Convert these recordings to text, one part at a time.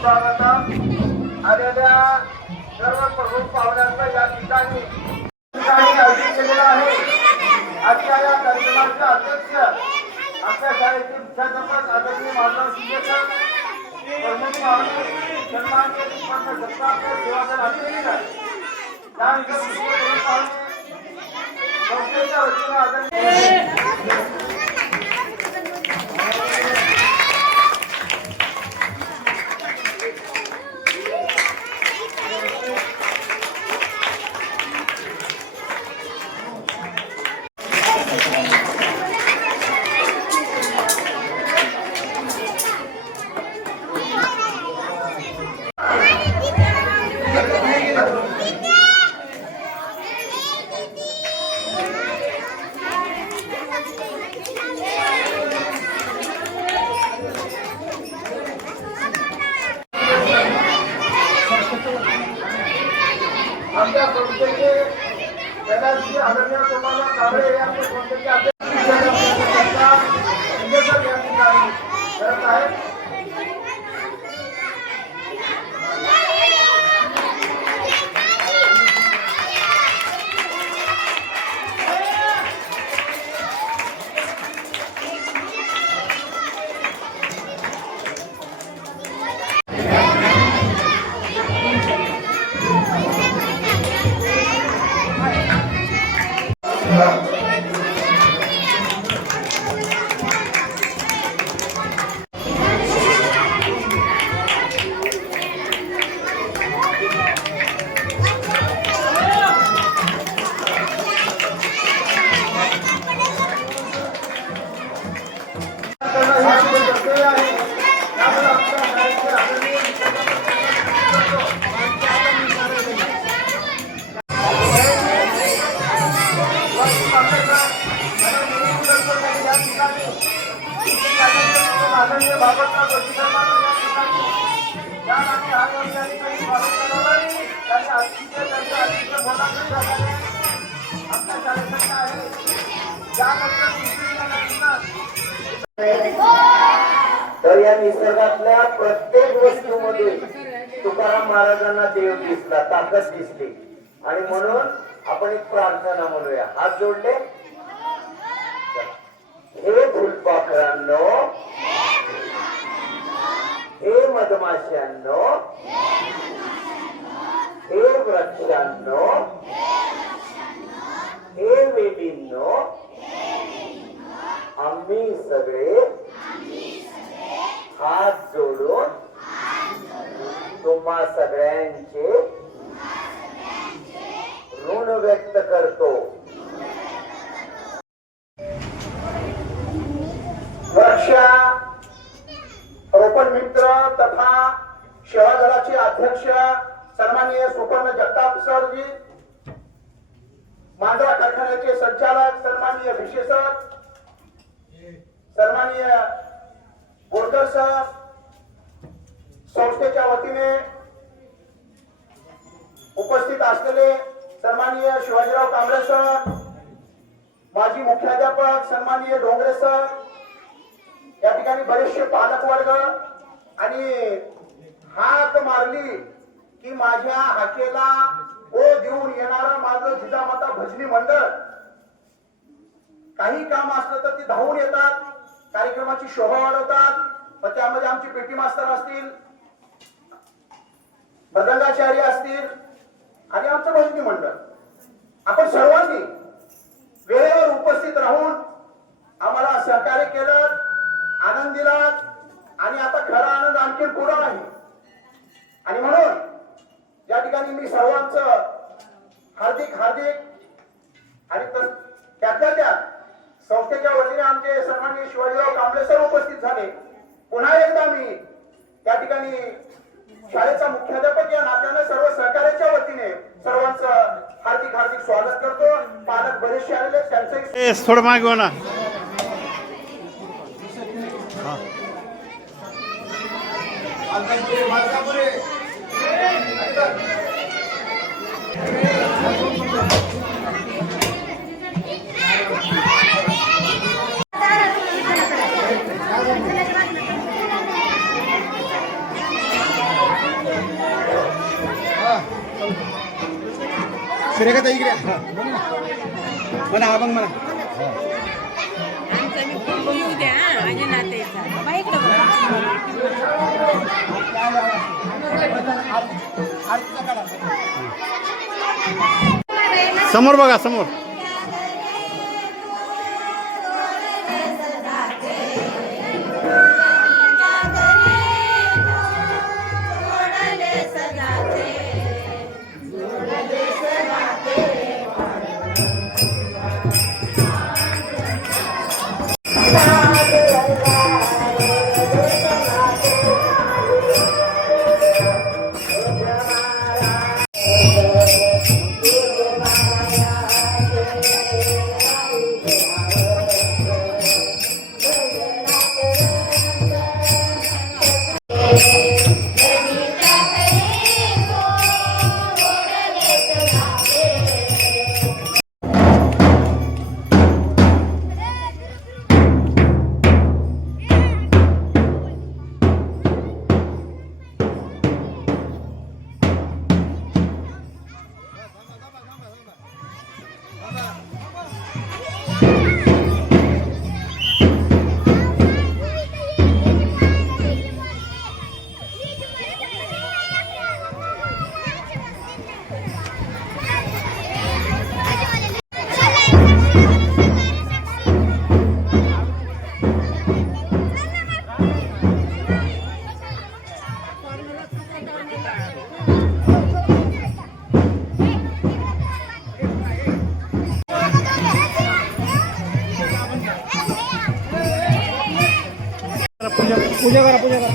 स्वागतम आलेल्या सर्व प्रमुख पाहुण्यांचा या ठिकाणी आयोजित केलेला आहे। आजच्या या कार्यक्रमाचे अध्यक्ष आमच्या शाळेचे मुख्याध्यापक आदरणीय माधव शिंदेकर, प्रमुख पाहुणे सन्माननीय निष्पन्न दत्तात्रय सेवादल अभिनेता, त्यानंतर प्रमुख पाहुणे संस्थेच्या वतीने आदरणीय आमच्या संस्थेचे प्रधानजी आदरणीय तुम्हाला कांबळे यांचे संस्थेचे अध्यक्ष या ठिकाणी करत आहेत। तर या निसर्गातल्या प्रत्येक वस्तूमध्ये तुकाराम महाराजांना देव दिसला, ताकद दिसली, आणि म्हणून आपण एक प्रार्थना म्हणूया। हात जोडले। हे फुलपाखरांनो, हे मधमाशांनो, हे वृक्षांनो, हे वेलींनो, आम्ही सगळे हात जोडून तुम्हा सगळ्यांचे ऋण व्यक्त करतो। वृक्षारोपण मित्र तथा सेवा दलाचे अध्यक्ष सन्माननीय सुपर्ण जगताप सरजी, मांजरा कारखान्याचे संचालक सन्माननीय विशेषक सन्माननीय बोरकर सर, संस्थेच्या वतीने उपस्थित असलेले सन्माननीय शिवाजीराव कांबळे सर, माजी मुख्याध्यापक सन्माननीय डोंगरे सर, या ठिकाणी बरेचसे पालक वर्ग, आणि हाक मारली की माझ्या हाकेला ओ देऊन येणारा माझं जिजामाता भजनी मंडळ, काही काम असलं तर ती धावून येतात, कार्यक्रमाची शोभा वाढवतात। मग त्यामध्ये आमचे पेटी मास्तर असतील, बदंगाचार्य असतील, आणि आमचं भजनी मंडळ, आपण सर्वांनी वेळेवर उपस्थित राहून आम्हाला सहकार्य केलं, आनंद दिलात, आणि आता खरा आनंद आणखी पुढे आहे। आणि म्हणून या ठिकाणी मी सर्वांचं हार्दिक आणि त्यातल्या त्यात संस्थेच्या वतीने आमचे सन्माननीय शिवाजीराव कांबळे सर उपस्थित झाले। पुन्हा एकदा मी त्या ठिकाणी शाळेचा मुख्याध्यापक या नात्याने सर्व सहकार्याच्या वतीने सर्वांचं हार्दिक स्वागत करतो। पालक बरेचसे आलेले, त्यांचे थोडं मागे हो ना। सुरेखा ताई इकडे म्हणा अभंग म्हणा. आमचा मी कुंकू येऊ द्या माझ्या नात्याचा बाबा इकडं बघा. समोर बघा समोर. पूजा करा पूजा करा.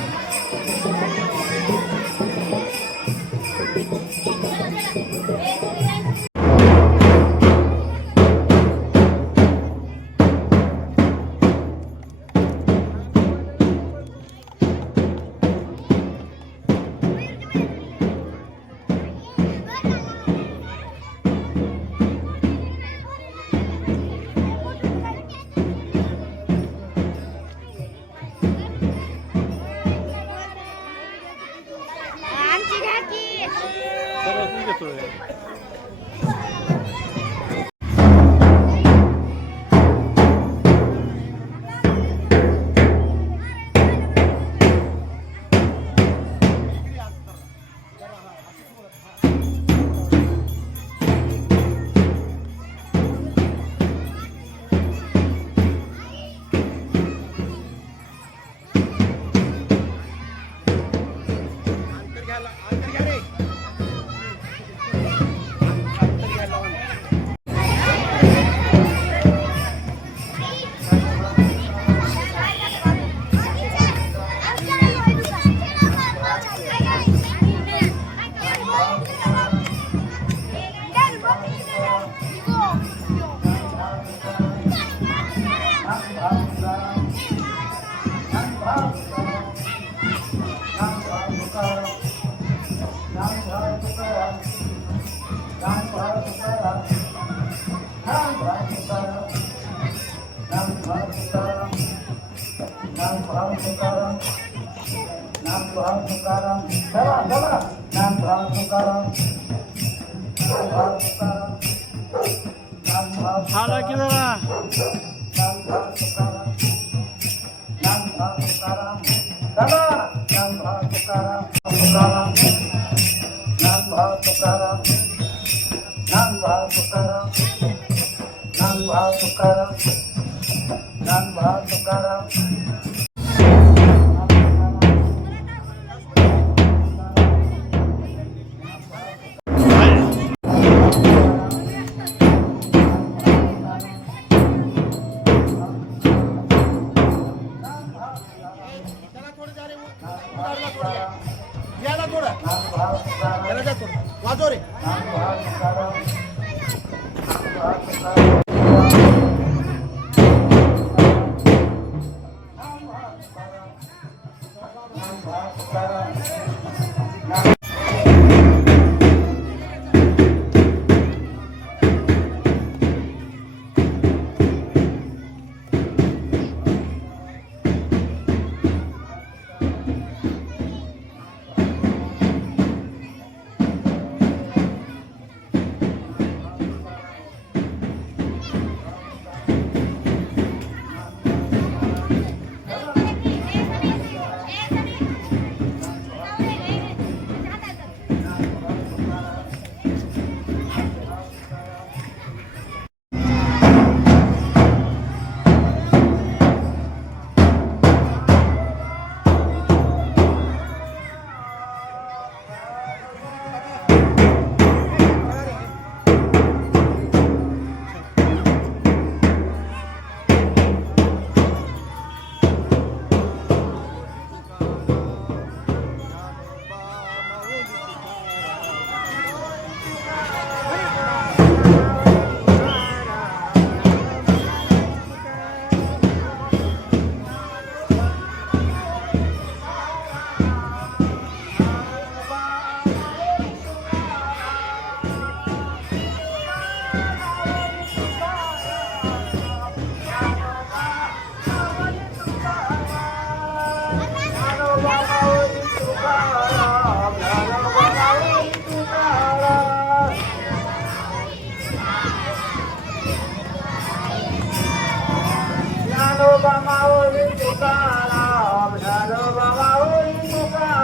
ज्ञानोबा माऊली तुकाराम ज्ञानोबा माऊली तुकाराम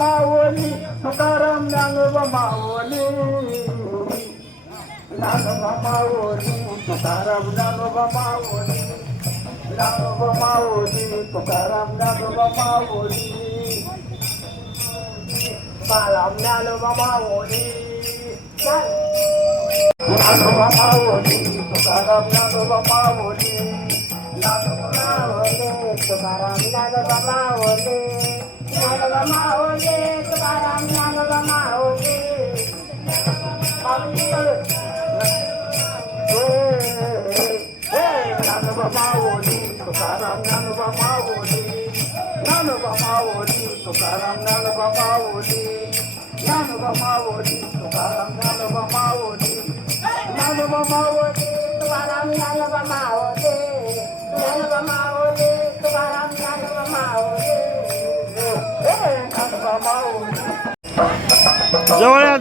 माऊली तुकाराम ज्ञानोबा माऊली तुकाराम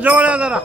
जवळ या जरा.